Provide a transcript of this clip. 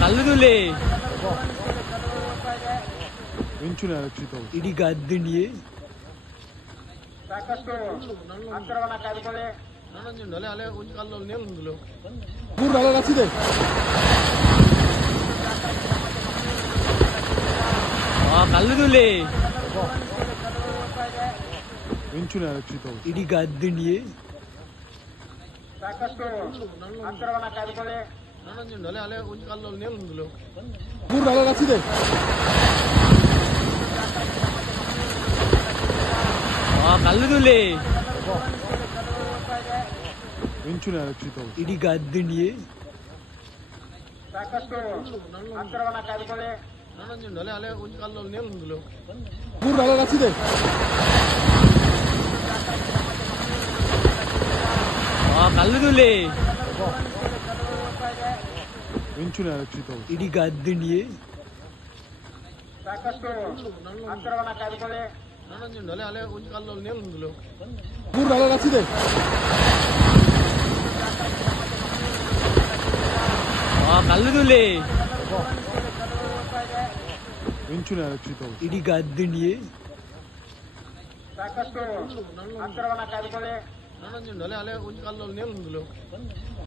ಕಲ್ಲುದುಲೆ ವೆಂಚುನೆ ರಕ್ಷಿತ ಇಡೀ ಗದ್ದಿಣಿಯೇ ಸಾಕಷ್ಟು ಅಂತರವನ್ನ ಕಾಯ್ದುಕೊಳ್ಳಿ. ನಲೆ ಅಲೆ ಒಂದು ಕಾಲಲ್ಲಿ ನೇಲು ಮೂರು ಅಲೆ ರಚಿದೆ ಕಲ್ಲುದುಲೆ ವೆಂಚುನೆ ರಕ್ಷಿತ ಇಡೀ ಗದ್ದಿಣಿಯೇ ಸಾಕಷ್ಟು ಅಂತರವನ್ನ ಕಾಯ್ದುಕೊಳ್ಳಿ. ನಲೆ ಅಲೆ ಒಂದು ಕಾಲಲ್ಲಿ ನೇಲು ಮೂರು ಅಲೆ ರಚಿದೆ ಕಲ್ಲುದುಲೆ ವೆಂಚುನೆ ರಕ್ಷಿತ ಇಡೀ ಗದ್ದಿಣಿಯೇ ಸಾಕಷ್ಟು ಅಂತರವನ್ನ ಕಾಯ್ದುಕೊಳ್ಳಿ. ನಲೆ ಅಲೆ ಒಂದು ಕಾಲಲ್ಲಿ ನೇಲು ಮೂರು ಅಲೆ ರಚಿದೆ ಕಲ್ಲುದುಲೆ ವೆಂಚುನೆ ರಕ್ಷಿತ ಇಡೀ ಗದ್ದಿಣಿಯೇ ಸಾಕಷ್ಟು ಅಂತರವನ್ನ ಕಾಯ್ದುಕೊಳ್ಳಿ. ನಲೆ ಅಲೆ ಒಂದು ಕಾಲಲ್ಲಿ ನೇಲು ಮೂರು ಅಲೆ ರಚಿದೆ ಕಲ್ಲುದುಲೆ ವೆಂಚುನೆ ರಕ್ಷಿತ ಇಡೀ ಗದ್ದಿಣಿಯೇ ಸಾಕಷ್ಟು ಅಂತರವನ್ನ ಕಾಯ್ದುಕೊಳ್ಳಿ. ನಲೆ ಅಲೆ ಒಂದು ಕಾಲಲ್ಲಿ ನೇಲು